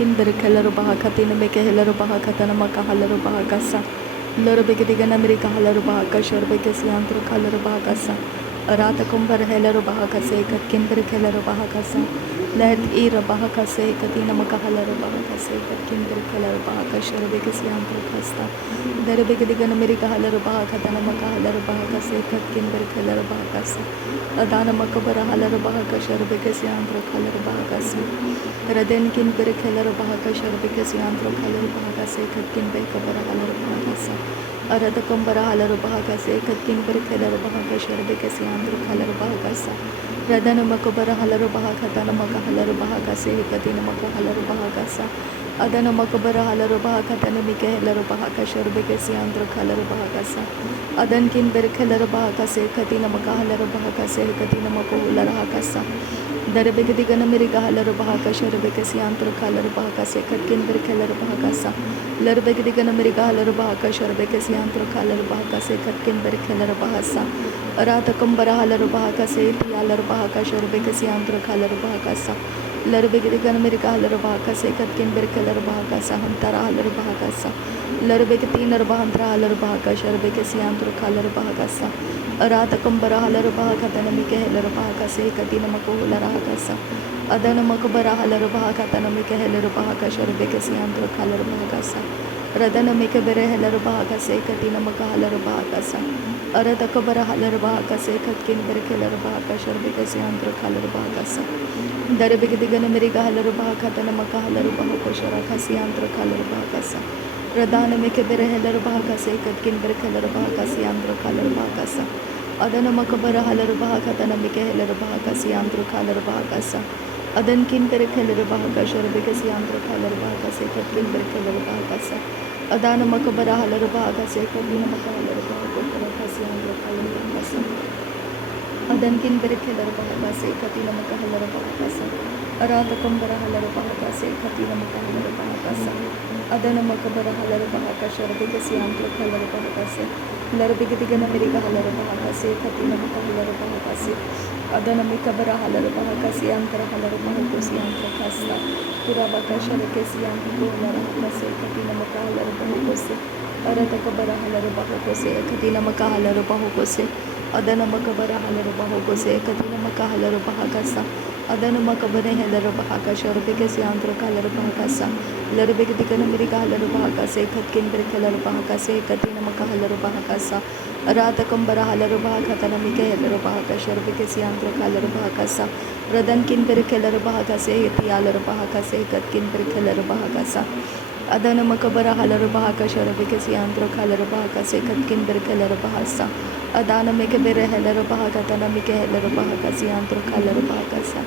kin berkeler baha katin mekeheler baha katana makahaler baha kasa lorbegidigan amerika haler baha kashor bekesiantro kaler baha kasa rata kumbar heler baha kase kin berkeler baha kasa let ira baha kase katina makahaler baha kase kin berkeler baha kashor bekesiantro kasta derbegidigan amerika haler baha katana makahaler baha kase kin berkeler baha kasa adana makabara haler baha kashor bekesiantro kaler baha kasa Raden kin berkeler baha kashor bekesiantro kaler baha kase kin bekabara haler baha kasa arada kumbara haler baha kase kin berkeler baha kashor bekesiantro kaler baha kasa radana makabara haler baha katana makahaler baha kase katina makahaler baha kasa adana makabara haler baha katana mikeheler baha kashor bekesiantro kaler baha kasa adan kin berkeler baha kase katina makahaler baha kase katina makohular kasa Darabegadigan America haler baha kashor bekesiantro kaler baha kase kin berkeler baha kasa Larbegadigan America haler baha kashor bekesiantro kaler baha kase kin berkeler baha sa Rata kumbara haler baha kase tialer baha kashor bekesiantro kaler baha kasa Larbegadigan America haler baha kase kin berkeler baha kasa hantara haler baha kasa Larbegatinar bahantra haler baha kashor bekesiantro kaler baha kasa Rata kumbara haler baha katana mikeheler baha kase katina makohular kasa adana makbara haler baha katana mikeheler baha kashor bekesiantro kaler baha kasa radana mikebere heler baha kase katina makahaler baha kasa arada kabara haler baha kase kin berkeler baha kashor bekesiantro kaler baha kasa darabegdigan amerika haler baha katana makahaler baha kashor kasiantro kaler baha kasa radana mikebere heler baha kase kin berkeler baha kasiantro kaler baha kasa adana makabara haler baha katana mikeheler baha kasiantro kaler baha kasa adan kin berkeler baha kashor bekesiantro kaler baha kase kin berkeler baha kasa adana makabara haler baha kase katina makahaler baha kashor kasiantro kaler baha kasa adan kin berkeler baha kase katina makahaler baha kasa arata kumbara haler baha kase katina makahaler baha kasa adana makabara haler baha kashor bekesiantro kaler baha kase Larbegadigan America haler baha kase katina makahaler baha kase adana mikabara haler baha kase antara haler baha kasiantro kasta kuraba kashor kesiantro haler kase katina makahaler baha kase arata kabara haler baha kase katina makahaler baha kase adana makabara haler baha kase katina makahaler baha kasa adana makabare haler baha kashor bekesiantro kaler baha kasa Larbegadigan America haler baha kase kin berkeler baha kase katina makahaler baha kasa rata kumbara haler baha katana mikeheler baha kashor bekesiantro kaler baha kasa radan kin berkeler baha kase tialer baha kase kin berkeler baha kasa adana makabara haler baha kashor bekesiantro kaler baha kase kin berkeler baha sa adana mikebere haler baha katana mikeheler baha kasiantro kaler baha kasa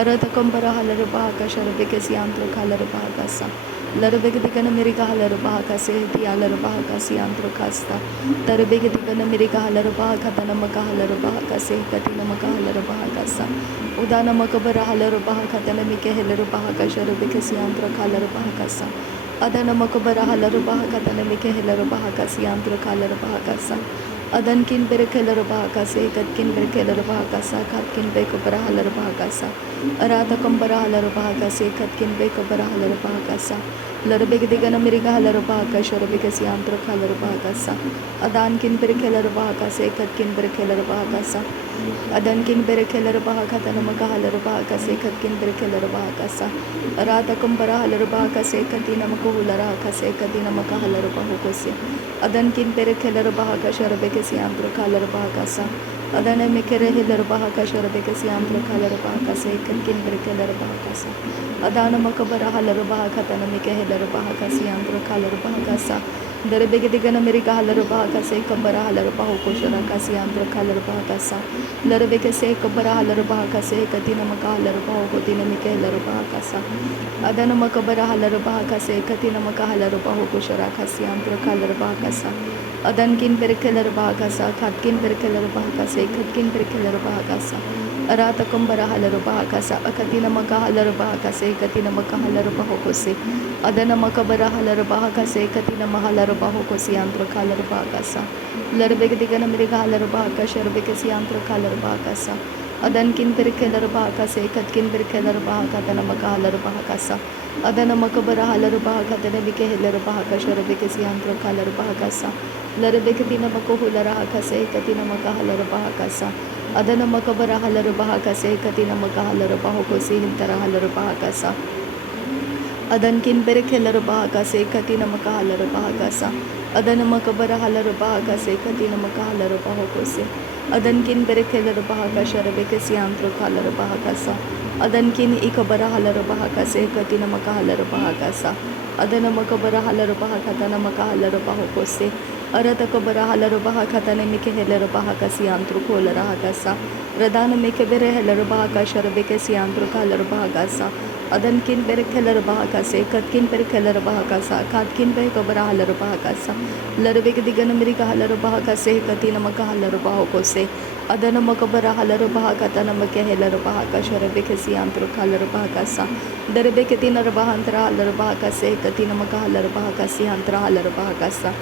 arata kumbara haler baha kashor bekesiantro kaler baha kasa Larbegadigan America haler baha kase tialer baha kasiantro kasta Tarbegadigan America haler baha katana makahaler baha kase katina makahaler baha kasa udana makabara haler baha katana mikeheler baha kashor bekesiantro kaler baha kasa adana makabara haler baha katana mikeheler baha kasiantro kaler baha kasa adan kin berkeler baha kase kin berkeler baha kasa kin bekabara haler baha kasa arata kumbara haler baha kase kin bekabara haler baha kasa Larbegadigan America haler baha kashor bekesiantro kaler baha kasa adan kin berkeler baha kase kin berkeler baha kasa adan kin berkeler baha katana makahaler baha kase kin berkeler baha kasa arata kumbara haler baha kase katina makohular kase katina makahaler baha kase adan kin berkeler baha kashor bekesiantro kaler baha kasa adana mikere heler baha kashor bekesiantro kaler baha kase kin berkeler baha kasa adana makabara haler baha katana mikeheler baha kasiantro kaler baha kasa Darbegadigan America haler baha kase kabara haler baha koshora kasiantro kaler baha kasa Larbegase kabara haler baha kase katina makahaler baha kotina mikeheler baha kasa adana makabara haler baha kase katina makahaler baha koshora kasiantro kaler baha kasa adan kin berkeler baha kasa kin berkeler baha kase kin berkeler baha kasa arata kumbara haler baha kasa katina makahaler baha kase katina makahaler baha kose adana makabara haler baha kase katina mahaler baha kosiantro kaler baha kasa Larbegadigan America haler baha kashor bekesiantro kaler baha kasa Adankin berkeler bahakase katkin berkeler bahakatana makahalar bahakasa. Adana makabara halar bahakatana bikeheler bahakashar bekesi antro kalar bahakasa. Larbekatina makohulara hakase katina makahalar bahakasa. Adana makabara halar bahakase katina makahalar bahokosi hintara halar bahakasa. Adankin berkeler bahakase katina makahalar bahakasa. Adana makabara halar bahakase katina makahalar bahokose. Adankin berkeler bahakashar bekesi antro kalar bahakasa. Adankin ikabara halar bahakase katina makahalar bahakasa. Adana makabara halar bahakatana makahalar bahokose. Arata kabara halar bahakatane mikeheler bahakasi antro kolar bahakasa. Radana mikebere heler bahakashar bekesi antro kalar bahakasa. Adankin berkeler bahakase katkin berkeler bahakasa katkin be kabara halar bahakasa. Larbek digana mirika halar bahakase katina makahalar bahokose. Adana makabara halar bahakatana makeheler bahakashar bekesi antro kalar bahakasa. Darbeketina bahantra halar bahakase katina makahalar bahakasi antra halar bahakasa.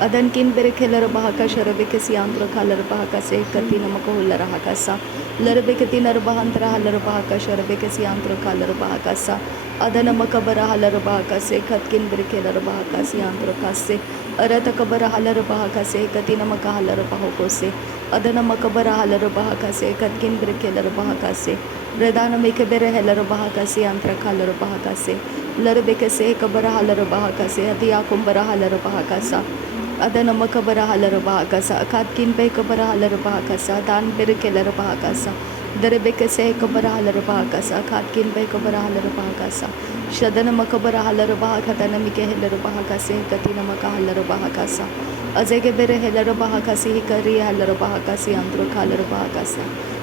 Adankin berkeler bahakashar bekesi antro kalar bahakase katina makohular hakasa. Larbekatina bahantra halar bahakashar bekesi antro kalar bahakasa. Adana makabara halar bahakase katkin berkeler bahakasi antro kase. Arata kabara halar bahakase katina makahalar bahokose. Adana makabara halar bahakase katkin berkeler bahakase. Redana mekebere helar bahakase antra kalar bahakase. Larbekase kabara halar bahakase atia kumbara halar bahakasa. Adana makabara halar bahakasa katkin be kabara halar bahakasa dan berkeler bahakasa. Darebekase kabara halar bahakasa katkin be kabara halar bahakasa. Shadana makabara halar bahakatana mikehelar bahakase katina makahalar bahakasa. Azege bere helar bahakasi hikari halar bahakasi andro kalar bahakasa.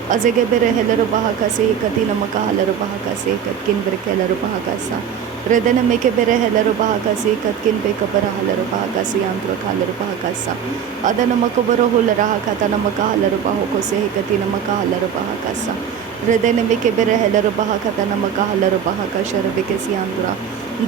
Azege bere helar bahakasi katina makahalar bahakase katkin berkeler bahakasa. Redana meke bere helar bahakasi katkin be kabara halar bahakasi antro kalar bahakasa. Adana makabara hulara katana makahalar bahokose katina makahalar bahakasa. Redana meke bere helar bahakatana makahalar bahakashar bekesi andra.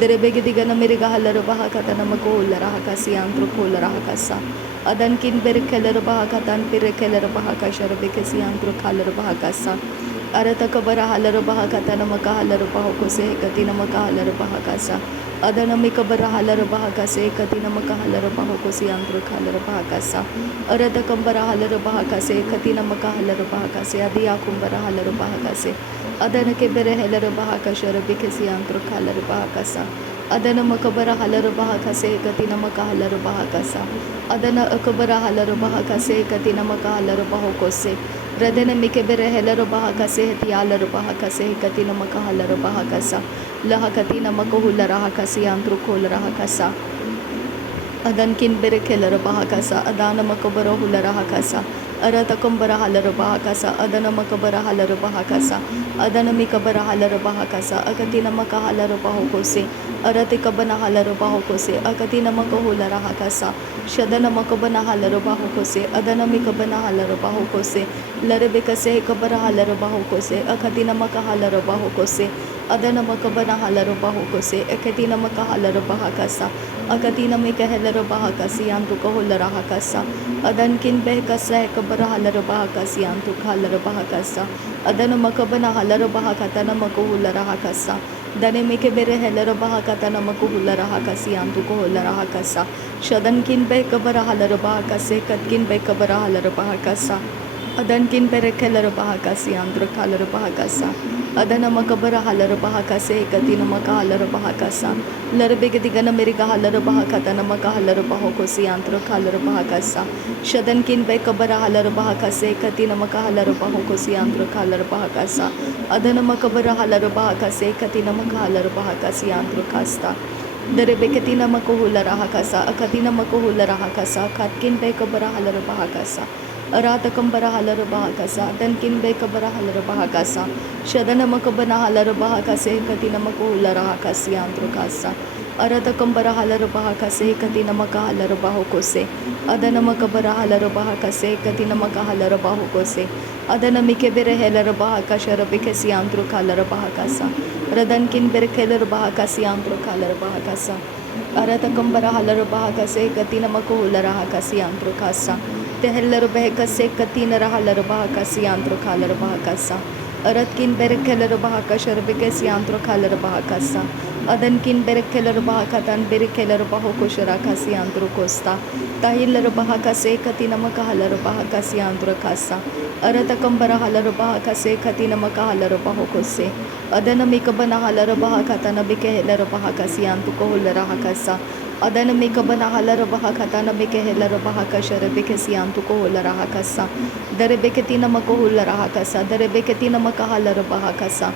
Derebege digana meriga halar bahakatana makohulara hakasi antro kolara hakasa. Adankin bere kelar bahakatan pire kelar bahakashar bekesi antro kalar bahakasa. Arata kabara halar bahakatana makahalar bahokose katina makahalar bahakasa. Adana mikabara halar bahakase katina makahalar bahokosi antro kalar bahakasa. Arata kambara halar bahakase katina makahalar bahakase adiya kumbara halar bahakase. Adana ke bere halar bahakashar bekesi antro kalar bahakasa. Adana makabara halar bahakase katina makahalar bahakasa. Adana akabara halar bahakase katina makahalar bahokose. Radana mikebere helar bahakase hetialar bahakase katina makahalar bahakasa. Lahakatina makohulara hakasi antro kolara hakasa. Adankin berekelar bahakasa adana makabara hulara hakasa. Arata kambara halar bahakasa adana makabara halar bahakasa. Adana mikabara halar bahakasa akatina makahalar bahokose. Arate kabana halar bahokose akatina makahulara hakasa. Shadana makabana halar bahokose adana mikabana halar bahokose. Larebekase kabara halar bahokose akatina makahalar bahokose. Adana makabana halar bahokose akatina makahalar bahakasa. Akatina mikahalar bahakasi antu kahulara hakasa. Adankin behkasa kabara halar bahakasi antu kahalar bahakasa. Adana makabana halar bahakatana makuhulara hakasa. Dane mikebere halar bahakatana makuhulara hakasi antu kahulara hakasa. Shadankin behkabara halar bahakase katkin behkabara halar bahakasa. Adankin berekelar bahakasi andro kalar bahakasa. Adana makabara halar bahakase katina makahalar bahakasa. Larbege digana meriga halar bahakatana makahalar bahokosi antro kalar bahakasa. Shadankin be kabara halar bahakase katina makahalar bahokosi antro kalar bahakasa. Adana makabara halar bahakase katina makahalar bahakasi antro kasta. Darebekatina makohulara hakasa akatina makohulara hakasa katkin be kabara halar bahakasa. Arata kambara halar bahakasa dankin be kabara halar bahakasa. Shadana makabana halar bahakase katina makohulara hakasi antro kasa. Arata kambara halar bahakase katina makahalar bahokose. Adana makabara halar bahakase katina makahalar bahokose. Adana mikebere helar bahakashar bekesi antro kalar bahakasa. Radankin berkelar bahakasi antro kalar bahakasa. Arata kambara halar bahakase katina makohulara hakasi antro kasa. Teheller Behekase Katina Rahalar Bahakasi Antro Kalar Bahakasa Aratkin Berekeller Bahakashar Bekesi Antro Kalar Bahakasa Adankin Berekeller Bahakatan Berekeller Bahokosharakasi Antro Costa Tahiller Bahakase Katina Makahalar Bahakasi Antro Kasa Aratakambara Halar Bahakase Katina Makahalar Bahokose Adana Mikabana Halar Bahakatana Bekeheller Bahakasi Antuko Rahakasa Adana Mikabana Halar Bahakatana Bekeheller Bahakashar Bekesi Antuko Rahakasa Darebeketina Makohula Rahakasa Darebeketina Makahalar Bahakasa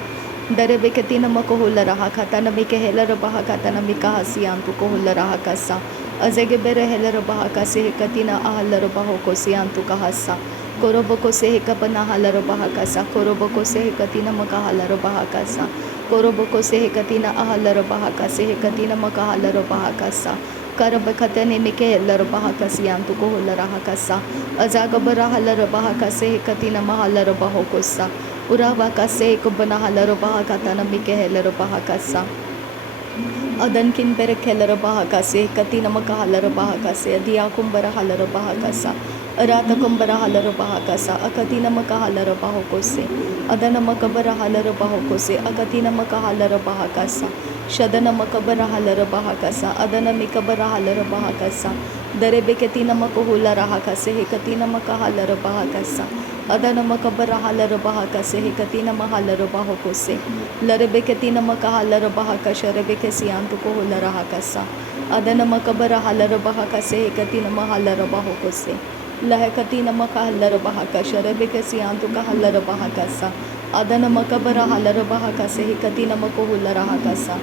Darebeketina Makohula Rahakatana Bekeheller Bahakatana Mikahasi Antuko Rahakasa Azegabere Heller Bahakasi Katina Ahalar Bahokosi Antukahasa Koroboko se kapana halar bahakasa koroboko se katina makahalar bahakasa koroboko se katina ahalar bahakase katina makahalar bahakasa karabakatane mike halar bahakasi antuko halar hakasa azagabara halar bahakase katina mahalar bahokosa urabakase kubana halar bahakatana mike halar bahakasa Adankin Berekeller Bahakase Katina Makahalar Bahakase Diakumbara Halar Bahakasa Aratakumbara Halar Bahakasa Akatina Makahalar Bahokose Adana Makabara Halar Bahokose Akatina Makahalar Bahakasa Shadana Makabara Halar Bahakasa Adana Mikabara Halar Bahakasa Darebeketina Makohula Rahakase Hekatina Makahalar Bahakasa Adana Makabara Halar Bahakase Hekatina Mahalar Bahokose Larebeketina Makahalar Bahakasha Rebekesi Antuko Rahakasa Adana Makabara Halar Bahakase Hekatina Mahalar Bahokose Lahekatina Makahalar Bahakasha Rebekesi Antuka Halar Bahakasa Adana Makabara Halar Bahakase Hekatina Makohula Rahakasa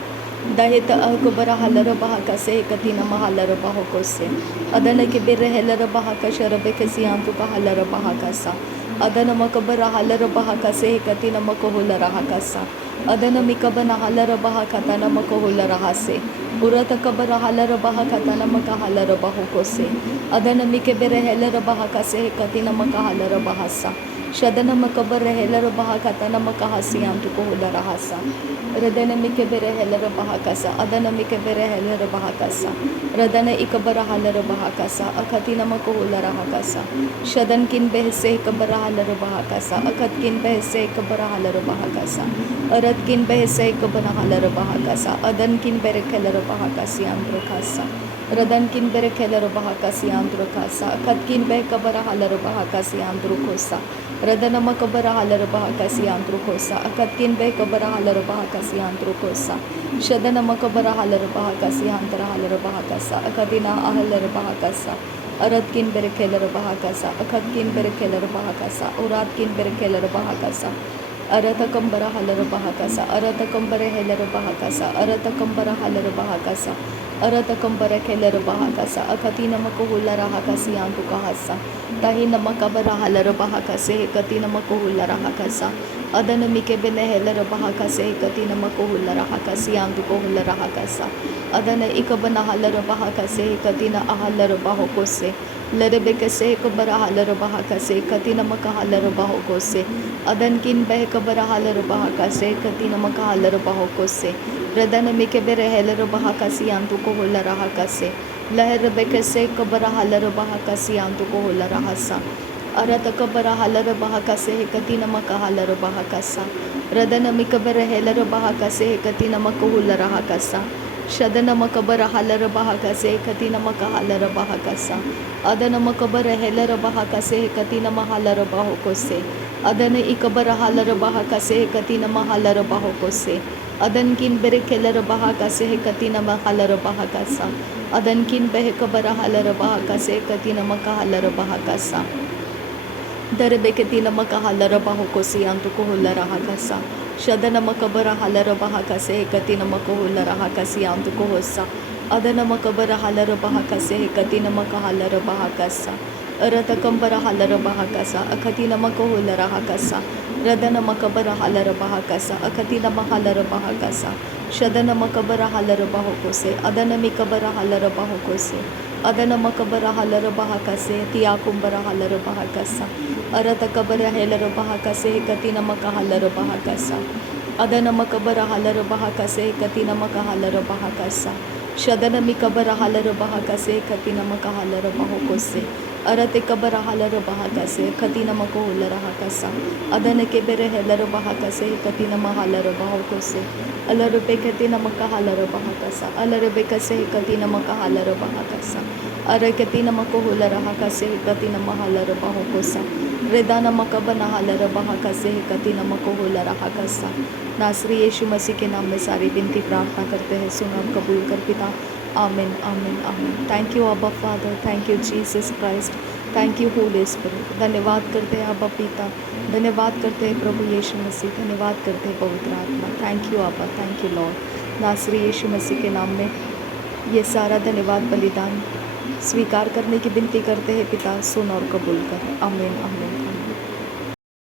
Dahita Akubara Halar Bahakase Hekatina Mahalar Bahokose Adana Kibir Heller Bahakasha Rebekesi Antuka Halar Bahakasa Adana Makabara Halar Bahakase Hekatina Makohula Rahakasa Adana Mikabana Halar Bahakatana Makohula Rahase Urata Kabara Halar Bahakatana Makahalar Bahokose Adana Mikebere Heller Bahakase Hekatina Makahalar Bahasa Shadana Makabara Heller Bahakatana Makahasi Antukohula Rahasa Radana Mikebere Heller Bahakasa Adana Mikebere Heller Bahakasa Radana Ikabara Halar Bahakasa Akatina Makohula Rahakasa Shadankin Behse Kabara Halar Bahakasa Akatkin Behse Kabara Halar Bahakasa Aratkin Behse Kabana Halar Bahakasa Adankin Berekeller Bahakasi Androkasa Radankin Berekeller Bahakasi Androkasa Akatkin Behkabara Halar Bahakasi Androkosa Radana Makabara Halar Bahakasi Androkosa Akatkin Behkabara Halar Bahakasi Androkosa Shadana Makabara Halar Bahakasi Antara Halar Bahakasa Akatina Ahalar Bahakasa Aratkin Berekeller Bahakasa Akatkin Berekeller Bahakasa Uratkin Berekeller Bahakasa Aratakambara Halar Bahakasa Aratakambara Heller Bahakasa Aratakambara Halar Bahakasa Aratakambara Keller Bahakasa Akatina Makohula Rahakasi Antukahasa Tahina Makabara Halar Bahakase Katina Makohula Rahakasa Adana Mikebene Heller Bahakase Katina Makohula Rahakasi Antukohula Rahakasa Adana Ikabana Halar Bahakase Katina Ahalar Bahokose Lerebekase Kabara Halar Bahakase Katina Makahalar Bahokose Adankin Behkabara Halar Bahakase Katina Makahalar Bahokose Radana Mikebere Heller Bahakasi Antukohula Rahakase Laher Bekase Kabara Halar Bahakasi Antukohula Rahasa Aratakabara Halar Bahakase Katina Makahalar Bahakasa Radana Mikabere Heller Bahakase Katina Makohula Rahakasa Shadana Makabara Halar Bahakase Katina Makahalar Bahakasa Adana Makabara Heller Bahakase Katina Mahalar Bahokose Adana Ikabara Halar Bahakase Katina Mahalar Bahokose Adankin Berekeller Bahakase Katina Mahalar Bahakasa Adankin Behkabara Halar Bahakase Katina Makahalar Bahakasa Darebeketina Makahalar Bahokosi Antukohula Rahakasa Shadana Makabara Halar Bahakase Katina Makohula Rahakasi Antukohosa Adana Makabara Halar Bahakase Katina Makahalar Bahakasa Aratakambara Halar Bahakasa Akatina Makohula Rahakasa Radana Makabara Halar Bahakasa Akatina Mahalar Bahakasa Shadana Makabara Halar Bahokose Adana Mikabara Halar Bahokose Adana Makabara Halar Bahakase Tiakumbara Halar Bahakasa Aratakabara Heller Bahakase Katina Makahalar Bahakasa Adana Makabara Halar Bahakase Katina Makahalar Bahakasa Shadana Mikabara Halar Bahakase Katina Makahalar Bahokose अरते कबर हालर बहा कसे कति नमको holer हा कसा अदन के बेरे हेलर बहा कसे कति नम हालर बहा कोसे अलर पे कति नमक हालर बहा कसा अलर बे कसे कति नमक हालर बहा कसा अर कति नमको होलर हा कसे कति नम हालर बहा कोसा रेदा नमक बना हालर बहा कसे कति नमको होलर हा कसा। नासरी यीशु मसीह के नाम में सारी विनती प्रार्थना करते हैं, सुन और कबूल कर पिता। आमीन आमीन आमीन। थैंक यू अब्बा father, thank you Jesus Christ, thank you Holi spirit. धन्यवाद करते हैं अब्बा पिता, धन्यवाद करते हैं प्रभु यीशु मसीह, धन्यवाद करते हैं पवित्र आत्मा। थैंक यू अब्बा, थैंक यू लॉर्ड। नासरी यीशु मसीह के नाम में ये सारा धन्यवाद बलिदान स्वीकार करने की विनती करते हैं पिता, सुन और कबूल कर। आमीन आमीन।